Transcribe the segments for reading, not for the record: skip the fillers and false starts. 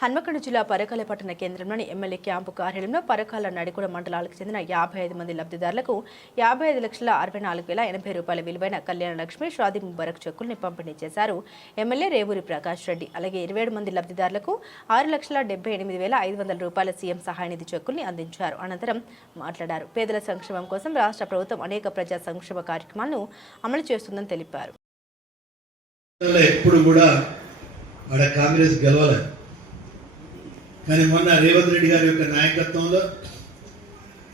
హన్మకొండ జిల్లా పరకాల పట్టణ కేంద్రంలోని ఎమ్మెల్యే క్యాంపు కార్యాలయంలో పరకాల నడిగూడ మండలాలకు చెందిన 55 మంది లబ్ధిదారులకు 55,64,080 రూపాయల విలువైన కళ్యాణ లక్ష్మి షాదీ ముబారక్ చెక్కుల్ని పంపిణీ చేశారు ఎమ్మెల్యే రేవూరి ప్రకాష్ రెడ్డి. అలాగే 27 మంది లబ్ధిదారులకు 6,78,500 రూపాయల సీఎం సహాయ నిధి చెక్కుల్ని అందించారు. అనంతరం మాట్లాడారు. పేదల సంక్షేమం కోసం రాష్ట్ర ప్రభుత్వం అనేక ప్రజా సంక్షేమ కార్యక్రమాలను అమలు చేస్తుందని తెలిపారు. ఎప్పుడు కూడా కాంగ్రెస్ గెలవలేదు, కానీ మొన్న రేవంత్ రెడ్డి గారి యొక్క నాయకత్వంలో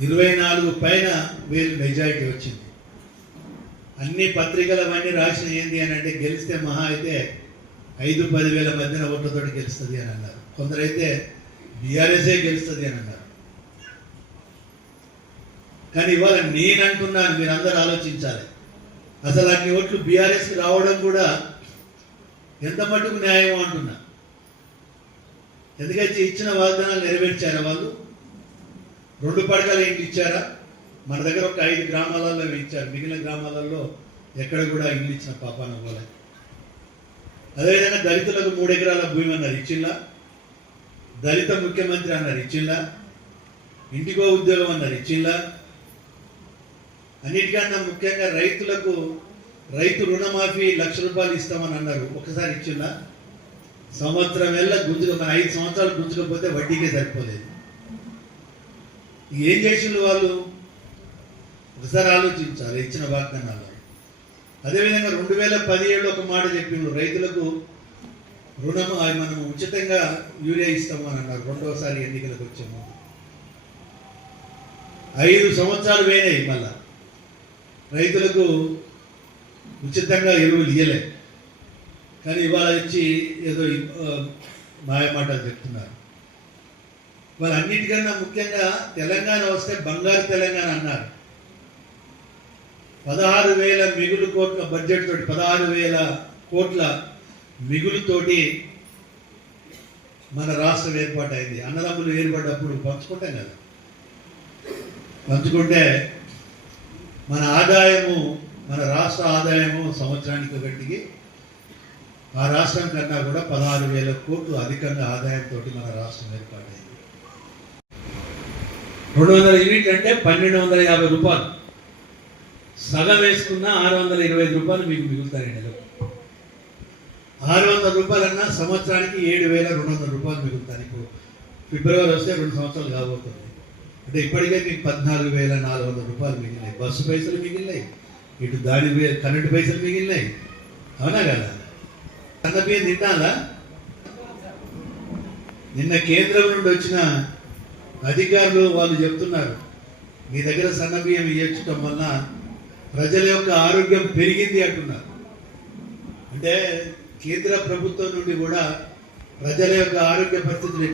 24 పైన వేలు మెజారిటీ వచ్చింది. అన్ని పత్రికలు అవన్నీ రాసిన ఏంది అని అంటే గెలిస్తే మహా అయితే 5-10 వేల మధ్యన ఓట్లతోటి గెలుస్తుంది అని అన్నారు. కొందరైతే బీఆర్ఎస్ఏ గెలుస్తుంది అని అన్నారు. కానీ ఇవాళ నేనంటున్నాను, మీరు అందరూ ఆలోచించాలి, అసలు అన్ని ఓట్లు బీఆర్ఎస్కి రావడం కూడా ఎంత మటుకు న్యాయం అంటున్నా. ఎందుకైతే ఇచ్చిన వాగ్దానాలు నెరవేర్చారా? వాళ్ళు 2 పడకల ఇంటి ఇచ్చారా? మన దగ్గర ఒక 5 గ్రామాలలో ఇచ్చారు, మిగిలిన గ్రామాలలో ఎక్కడ కూడా ఇల్లు ఇచ్చిన పాపాన పోలే. అదేవిధంగా దళితులకు 3 ఎకరాల భూమి అన్నారు, ఇచ్చిందా? దళిత ముఖ్యమంత్రి అన్నారు, ఇచ్చిందా? ఇంటికో ఉద్యోగం అన్నారు, ఇచ్చిందా? అన్నిటికన్నా ముఖ్యంగా రైతులకు రైతు రుణమాఫీ 1,00,000 రూపాయలు ఇస్తామని అన్నారు, ఒకసారి ఇచ్చిందా? సంవత్సరం వెళ్ళ మన 5 సంవత్సరాలు గుంజుకపోతే వడ్డీకే సరిపోలేదు. ఏం చేసిండు వాళ్ళు? ఒకసారి ఆలోచించాలి ఇచ్చిన వాగ్దానాలు. అదేవిధంగా 2017 ఒక మాట చెప్పిండు, రైతులకు రుణం మనం ఉచితంగా యూరియా ఇస్తాము అని అన్నారు. రెండవసారి ఎన్నికలకు వచ్చాము, 5 సంవత్సరాలు పోయినాయి, మళ్ళా రైతులకు ఉచితంగా ఎరువులు ఇయ్యలే. కానీ ఇవాళ వచ్చి ఏదో మాయమాటలు చెప్తున్నారు. వాళ్ళు అన్నిటికన్నా ముఖ్యంగా తెలంగాణ వస్తే బంగారు తెలంగాణ అన్నారు. 16,000 మిగులు కోట్ల బడ్జెట్ తోటి 16,000 కోట్ల మిగులుతోటి మన రాష్ట్రం ఏర్పాటైంది. అన్నదమ్ములు ఏర్పడ్డప్పుడు పంచుకుంటాం కదా, పంచుకుంటే మన ఆదాయము, మన రాష్ట్ర ఆదాయము సంవత్సరానికి ఒకటికి ఆ రాష్ట్రం కన్నా కూడా 16,000 కోట్లు అధికంగా ఆదాయంతో మన రాష్ట్రం ఏర్పాటైంది. 200 యూనిట్ అంటే 1,250 రూపాయలు, సగం వేసుకున్న 625 రూపాయలు మీకు మిగులుతాయి. నెలకు 600 రూపాయలన్నా సంవత్సరానికి 7,200 రూపాయలు మిగులుతాయి. ఇప్పుడు ఫిబ్రవరి వస్తే 2 సంవత్సరాలు కాబోతుంది. అంటే ఇప్పటికే మీకు 14,400 రూపాయలు మిగిలినాయి. బస్సు పైసలు మిగిలినాయి, ఇటు దాని కరెంటు పైసలు మిగిలినాయి. అవునా కదా? సన్నబియ్యం తింటాలా? నిన్న కేంద్రం నుండి వచ్చిన అధికారులు వాళ్ళు చెప్తున్నారు, మీ దగ్గర సన్నబియ్యం ఇవ్వడం వల్ల ప్రజల యొక్క ఆరోగ్యం పెరిగింది అంటున్నారు. అంటే కేంద్ర ప్రభుత్వం నుండి కూడా ప్రజల యొక్క ఆరోగ్య పరిస్థితులు